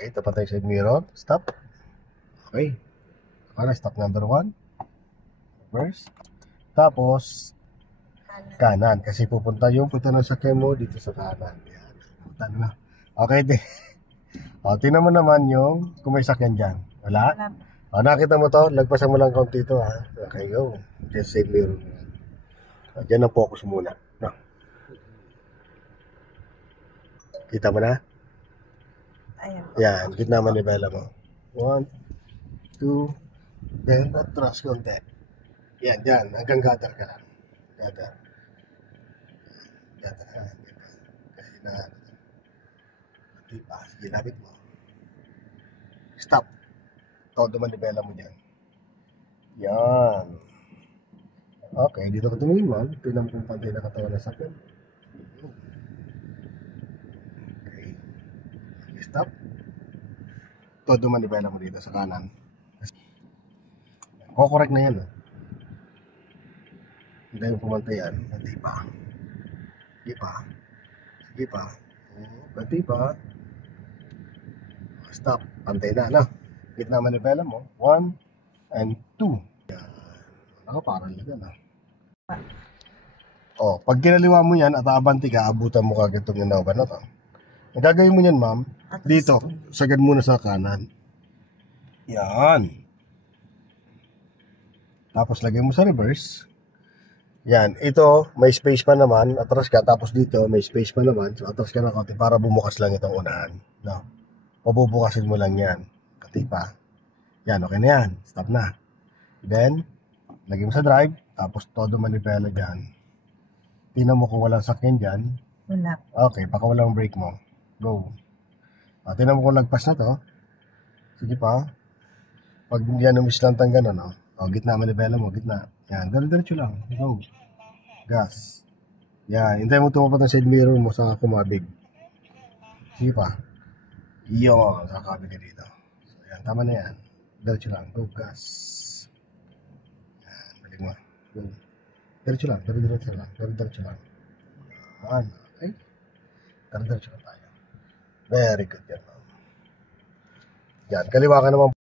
Okay, tapat tayo sa mirror. Stop. Okay. Para stop number 1. Reverse. Tapos, kanan. Kasi pupunta yung punta ng sakyan mo dito sa kanan. Yan. Punta na. Okay, o, tingnan mo naman yung kung may sakyan dyan. Wala? O, nakita mo to? Lagpasan mo lang kaunti ito, ha? Okay, go. Just save mirror. O, dyan ang focus muna. No. Kita mo na? Ayan. Yan, gitna manibela mo. 1, 2, then atras konti. Yan, dyan. Hanggang gather ka lang. Gather. Gather ka. Kasi na, diba? Ginabit mo. Stop. Todo manibela mo dyan. Yan. Okay, dito ka tumingin mo. Tingnan mo kung pantay na katawan na sakyan. Okay. Stop. Todo manibela mo dito sa kanan. Correct na yan. Hindi yung pumantay yan. Hindi pa. Hindi pa. Sige pa. Hindi pa. Stop. Pantay na. No? Gitna manibela mo. 1 and 2. Yan. Ako parang yan. Oh, pag kinaliwa mo yan at aabanti ka, abutan mo kagad itong inawan na to. Ang gagawin mo yan, ma'am, dito, sagad muna sa kanan. Yan. Tapos lagay mo sa reverse. Yan, ito, may space pa naman, atras ka, tapos dito, may space pa naman, so atras ka na konti para bumukas lang itong unahan. No? Pabubukasin mo lang yan. Kati pa. Yan, okay na yan. Stop na. Then, lagay mo sa drive, tapos todo manipela dyan. Tingnan mo kung walang sakyan dyan. Wala. Okay, baka walang brake mo. Go. Tingnan mo kung lagpas na to. Sige pa. Pag yan umislantang gano'n, no? Gitna manibela mo, gitna. Yan, diretso lang. Go. Gas. Yan, hintay mo tumapat ang side mirror mo sa kumabig. Sige pa. Yun, nakakabig ka dito. So, yan, tama na yan. Diretso lang. Go, gas. Yan, balik mo. Go. Diretso lang, diretso lang. Diretso lang. Yan, okay. Diretso lang tayo. Very good yan. Yan, kaliwa ka naman.